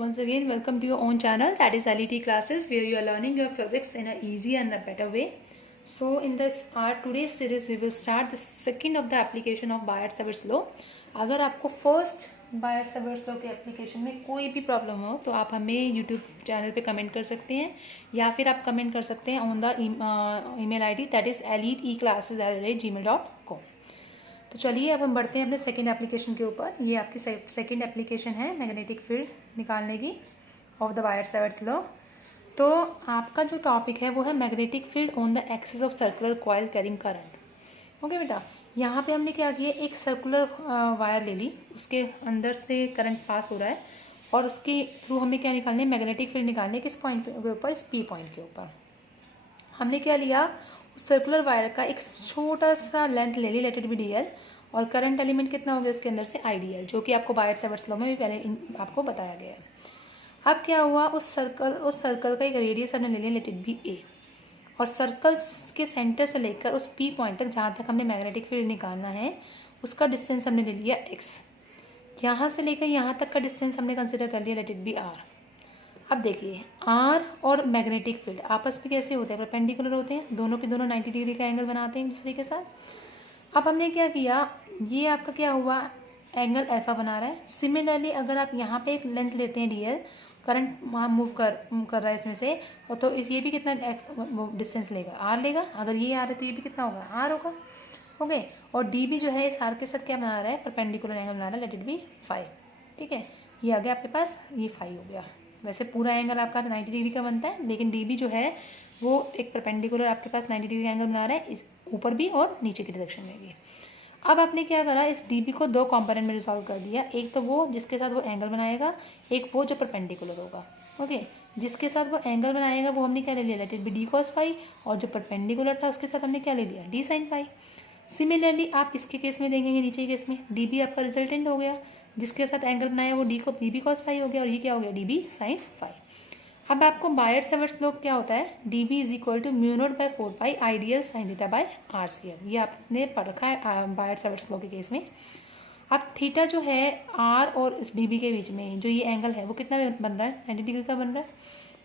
Once again, welcome to your own channel, that is LET classes, where you are learning your physics in an easy and a better way. So in this our today's series we will start the second of the application of Biot-Savart's law. अगर आपको first Biot-Savart's law के application में कोई भी problem हो तो आप हमें यूट्यूब चैनल पे कमेंट कर सकते हैं या फिर आप कमेंट कर सकते हैं on the email ID that is leteclasses@gmail.com। तो चलिए अब हम बढ़ते हैं अपने सेकेंड एप्लीकेशन के ऊपर। ये आपकी सेकेंड एप्लीकेशन है मैग्नेटिक फील्ड निकालने की ऑफ द बायट-सावर्ट्स लॉ। तो आपका जो टॉपिक है वो है magnetic field on the axis of circular coil carrying current. Okay बेटा, यहाँ पे हमने क्या किया, एक सर्कुलर वायर ले ली, उसके अंदर से करंट पास हो रहा है और उसके थ्रू हमें क्या निकालने, मैग्नेटिक फील्ड निकालने किस पॉइंट के ऊपर, इस पी पॉइंट के ऊपर। हमने क्या लिया, उस सर्कुलर वायर का एक छोटा सा लेंथ ले ली, लेट इट बी डीएल, और करंट एलिमेंट कितना हो गया उसके अंदर से आईडीएल, जो कि आपको बायट-सावर्ट्स लॉ में भी पहले आपको बताया गया है। अब क्या हुआ, उस सर्कल का एक रेडियस हमने ले लिया, लेट इट बी ए, और सर्कल के सेंटर से लेकर उस पी पॉइंट तक जहाँ तक हमने मैग्नेटिक फील्ड निकालना है उसका डिस्टेंस हमने ले लिया एक्स। यहाँ से लेकर यहाँ तक का डिस्टेंस हमने कंसिडर कर लिया, लेट इट बी आर। अब देखिए, आर और मैग्नेटिक फील्ड आपस में कैसे होते हैं, परपेंडिकुलर होते हैं, दोनों के दोनों 90 डिग्री का एंगल बनाते हैं एक दूसरे के साथ। अब हमने क्या किया, ये आपका क्या हुआ, एंगल अल्फा बना रहा है। सिमिलरली अगर आप यहाँ पे एक लेंथ लेते हैं डीएल, करंट वहाँ मूव कर रहा है इसमें से, और तो इस ये भी कितना डिस्टेंस लेगा, आर लेगा। अगर ये आर है तो ये भी कितना होगा, आर होगा। ओके, और डी भी जो है इस आर के साथ क्या बना रहा है, परपेंडिकुलर एंगल बना रहा है, लेट इट बी 5। ठीक है, ये आ गया आपके पास, ये 5 हो गया। वैसे पूरा एंगल आपका 90 डिग्री का बनता है, लेकिन डी भी जो है वो एक परपेंडिकुलर आपके पास 90 डिग्री का एंगल बना रहा है, इस ऊपर भी और नीचे की डायरेक्शन में भी। अब आपने क्या करा, इस डी बी को दो कंपोनेंट में रिजॉल्व कर दिया, एक तो वो जिसके साथ वो एंगल बनाएगा, एक वो जो परपेंडिकुलर होगा। ओके, जिसके साथ वो एंगल बनाएगा वो हमने क्या ले लिया, let it be d cos phi, और जो परपेंडिकुलर था उसके साथ हमने क्या ले लिया, डी साइन फाई। सिमिलरली आप इसके केस में देखेंगे, नीचे के केस में डी बी आपका रिजल्टेंट हो गया, जिसके साथ एंगल बनाया वो डी को डी बी कॉस फाई हो गया, और ये क्या हो गया, डी बी साइन फाई। अब आपको बायट-सावर्ट्स लॉ क्या होता है, d B is equal to mu naught by 4 pi ideal sine theta by r square. ये आपने पढ़ रखा है बायट-सावर्ट्स लॉ के केस में। अब थीटा जो है आर और इस डी बी के बीच में जो ये एंगल है वो कितना बन रहा है, 90 डिग्री का बन रहा है।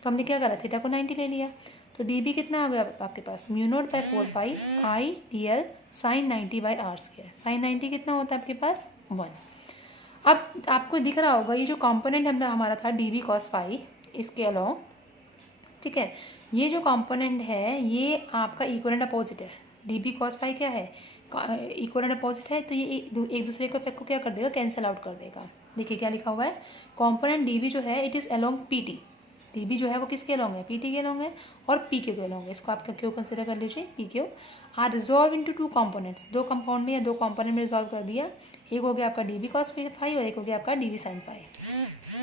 तो हमने क्या करा, थीटा को 90 ले लिया, तो डी बी कितना हो गया आपके पास, mu naught by 4 pi I D L sine 90 by R square. Sine 90 कितना होता है आपके पास, 1। अब आपको दिख रहा होगा ये जो कंपोनेंट हमने हमारा था डी बी कॉस फाई, इसके अलोंग, ठीक है, ये जो कंपोनेंट है ये आपका इक्वल एंड अपोजिट है। डी बी कॉस फाई क्या है, इक्वल एंड अपोजिट है, तो ये एक दूसरे के इफेक्ट को क्या कर देगा, कैंसिल आउट कर देगा। देखिए क्या लिखा हुआ है, कंपोनेंट डी बी जो है it is along P T. D B जो है वो किसके अलोंग है, पी टी के अलोंग है, और पी क्यू के अलोंग है। इसको आपका क्यों कंसिडर कर लीजिए, P Q R resolve into two components, दो कंपाउंड में या दो कंपोनेंट में रिजॉल्व कर दिया। एक हो गया आपका डी बी कॉस फाई और एक हो गया आपका डी बी साइन फाई।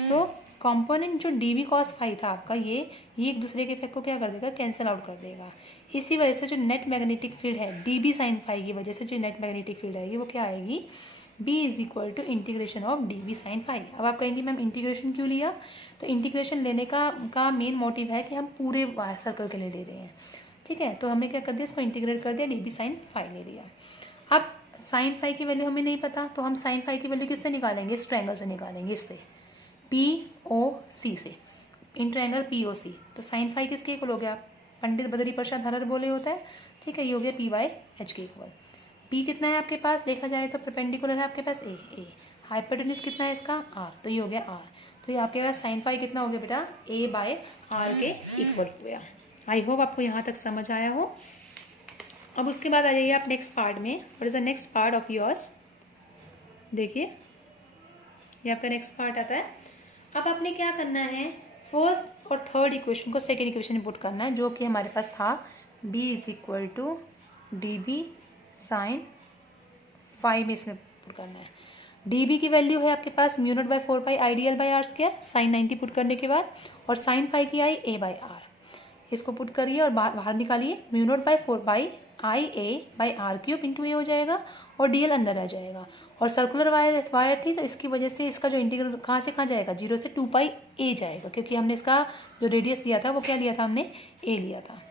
सो कंपोनेंट जो डी बी कॉस फाई था आपका, ये एक दूसरे के इफेक्ट को क्या कर देगा, कैंसिल आउट कर देगा। इसी वजह से जो नेट मैग्नेटिक फील्ड है डी बी साइन फाई की वजह से जो नेट मैग्नेटिक फील्ड आएगी वो क्या आएगी, B is equal to integration of d B sine phi. अब आप कहेंगे मैम इंटीग्रेशन क्यों लिया, तो इंटीग्रेशन लेने का मेन मोटिव है कि हम पूरे सर्कल के लिए ले रहे हैं। ठीक है, तो हमने क्या कर दिया, इसको इंटीग्रेट कर दिया, डी बी साइन फाई ले लिया। अब साइन फाई की वैल्यू हमें नहीं पता, तो हम साइन फाई की वैल्यू किससे निकालेंगे, इस ट्रायंगल से निकालेंगे, इससे पी ओ सी से, इन ट्रायंगल पी ओ सी। तो साइन फाई किसके इक्वल हो गया, पंडित बद्री प्रसाद हरर बोले होता है। ठीक है, ये हो गया पी बाई एच के इक्वल। पी कितना है आपके पास, देखा जाए तो परपेंडिकुलर है आपके पास ए, हाइपोटेन्यूज कितना है इसका, आर, तो ये हो गया आर। तो ये आपके पास साइन फाई कितना हो गया बेटा, ए बाय आर के इक्वल हो गया। आई होप आपको यहाँ तक समझ आया हो। अब उसके बाद आ जाइए आप नेक्स्ट पार्ट में, what is the next part of yours. देखिए ये आपका नेक्स्ट पार्ट आता है। अब आपने क्या करना है, फर्स्ट और थर्ड इक्वेशन को सेकेंड इक्वेशन में पुट करना है, जो कि हमारे पास था b is equal to d B sine phi में इसमें पुट करना है। डी बी की वैल्यू है आपके पास mu naught by 4 pi I D L by R square, sine 90 put करने के बाद, और साइन फाई की आई ए बाई आर। इसको पुट करिए और बाहर निकालिए, mu naught by 4 pi I A by R cube into A हो जाएगा, और डी एल अंदर आ जाएगा। और सर्कुलर वायर थी तो इसकी वजह से इसका जो इंटीग्रल कहाँ से कहाँ जाएगा, 0 से 2 पाई ए जाएगा, क्योंकि हमने इसका जो रेडियस लिया था वो क्या लिया था, हमने ए लिया था।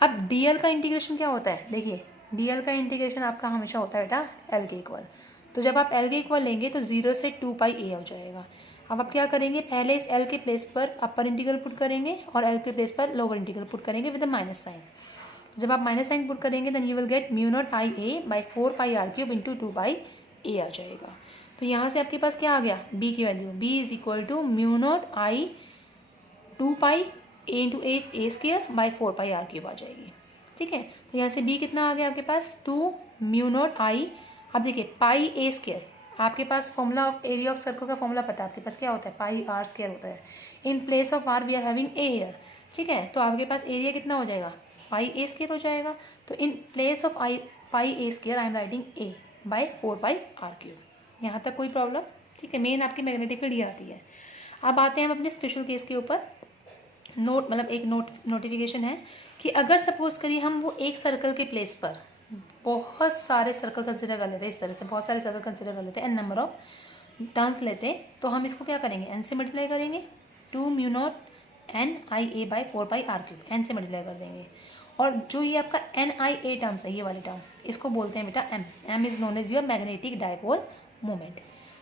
अब डी एल का इंटीग्रेशन क्या होता है, देखिए डी एल का इंटीग्रेशन आपका हमेशा होता है बेटा एल के इक्वल। तो जब आप एल के इक्वल लेंगे तो 0 से 2 पाई ए हो जाएगा। अब आप क्या करेंगे, पहले इस L के प्लेस पर अपर इंटीग्रल पुट करेंगे और L के प्लेस पर लोअर इंटीग्रल पुट करेंगे विद द माइनस साइन। जब आप माइनस साइन पुट करेंगे then you will get mu naught I A by 4πr³ into 2/a आ जाएगा। तो यहाँ से आपके पास क्या आ गया, b की value, b is equal to mu naught I 2π a into A square by 4πr³ आ जाएगी। ठीक है, तो यहाँ से b कितना आ गया आपके पास, 2 म्यू नॉट आई, अब देखिए पाई ए स्क्र, आपके पास formula of area of circle का फॉर्मूला पता है आपके पास क्या होता है, पाई आर स्क्र होता है। In place of r we are having a here. ठीक है, तो आपके पास एरिया कितना हो जाएगा, पाई ए स्क्र हो जाएगा। तो इन place of pi A square I am writing a by 4πr³। यहाँ तक कोई प्रॉब्लम? ठीक है, मेन आपकी मैग्नेटिक फील्ड ये आती है। अब आते हैं हम अपने स्पेशल केस के ऊपर। मतलब एक नोटिफिकेशन है कि अगर सपोज करिए हम वो एक सर्कल के प्लेस पर बहुत सारे सर्कल कंसिडर कर लेते हैं, इस तरह से बहुत सारे सर्कल कंसिडर कर लेते हैं, n नंबर ऑफ टर्न्स लेते हैं, तो हम इसको क्या करेंगे, n से मल्टीप्लाई करेंगे, 2 mu naught n I A by 4πr³, n से मल्टीप्लाई कर देंगे। और जो ये आपका n आई ए टर्म्स है, ये वाली टर्म, इसको बोलते हैं बेटा m। m is known as your magnetic dipole moment.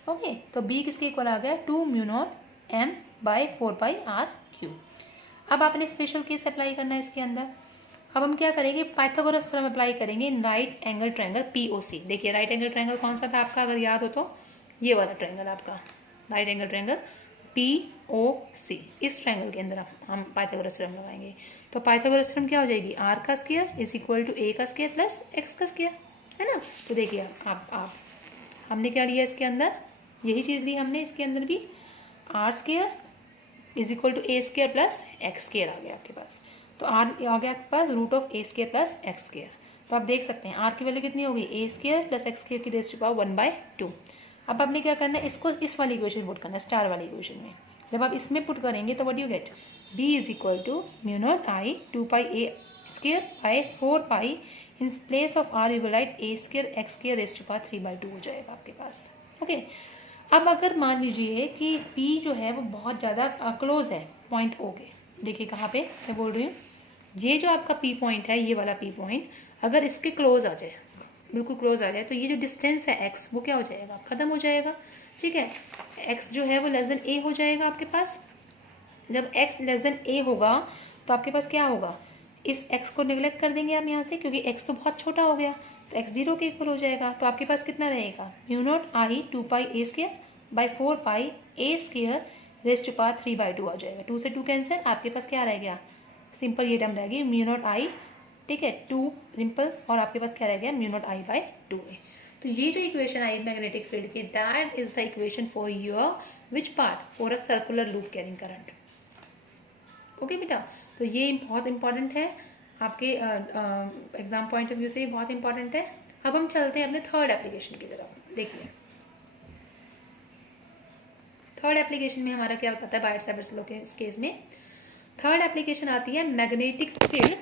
Okay, तो b किसके इक्वल आ गया, 2 mu naught m by 4πr³। अब आपने स्पेशल केस अप्लाई करना है इसके अंदर। अब हम क्या करेंगे, पाइथागोरस थ्योरम अप्लाई करेंगे in right angle triangle POC। देखिए राइट एंगल ट्रायंगल कौन सा था आपका, अगर याद हो तो ये वाला ट्रायंगल आपका राइट एंगल ट्रायंगल POC। इस ट्रायंगल के अंदर हम पाइथागोरस थ्योरम लगाएंगे। तो पाइथागोरस थ्योरम क्या हो जाएगी, r का square is equal to a का स्क्वायर प्लस x का स्क्वायर, है ना। तो देखिए आप हमने क्या लिया इसके अंदर, यही चीज़ ली हमने इसके अंदर भी, r square is equal to a square plus x square आ गया आपके पास। तो r आ गया आपके पास root of a square plus x square. तो आप देख सकते हैं r की वैल्यू कितनी होगी, a square plus x square की रेज़ टू पावर 1/2। अब आपने क्या करना है, इसको इस वाली इक्वेशन पुट करना है, स्टार वाली इक्वेशन में। जब आप इसमें पुट करेंगे तो what you get, b is equal to mu naught I 2π a square by 4π, in place of r you will write a square x square raise to power 3/2 हो जाएगा आपके पास। ओके, अब अगर मान लीजिए कि P जो है वो बहुत ज़्यादा क्लोज है पॉइंट O के, देखिए कहाँ पे मैं बोल रही हूँ, ये जो आपका P पॉइंट है, ये वाला P पॉइंट अगर इसके क्लोज आ जाए, बिल्कुल क्लोज आ जाए, तो ये जो डिस्टेंस है x वो क्या हो जाएगा, ख़त्म हो जाएगा। ठीक है, x जो है वो लेस देन a हो जाएगा आपके पास। जब x लेस देन a होगा तो आपके पास क्या होगा, इस x को निगलेक्ट कर देंगे हम यहाँ से, क्योंकि x तो बहुत छोटा हो गया, तो x 0 के इक्वल हो जाएगा। तो आपके पास कितना रहेगा, mu naught I 2π a square by 4π a square raise to power 3/2 आ जाएगा। 2 से 2 कैंसिल, आपके पास क्या रह गया, सिंपल ये टर्म रहेगी म्यू नॉट आई, ठीक है, 2 सिंपल, और आपके पास क्या रह गया, mu naught I by 2a। तो ये जो इक्वेशन आई मैग्नेटिक फील्ड की, that is the equation for your which part, for a circular loop carrying current. Okay बेटा, तो ये बहुत इंपॉर्टेंट है आपके एग्जाम पॉइंट ऑफ व्यू से, बहुत इंपॉर्टेंट है। अब हम चलते हैं अपने थर्ड एप्लीकेशन की तरफ। देखिए थर्ड एप्लीकेशन में हमारा क्या बताता है, बायट-सावर्ट्स लॉ के इस केस में थर्ड एप्लीकेशन आती है मैग्नेटिक फील्ड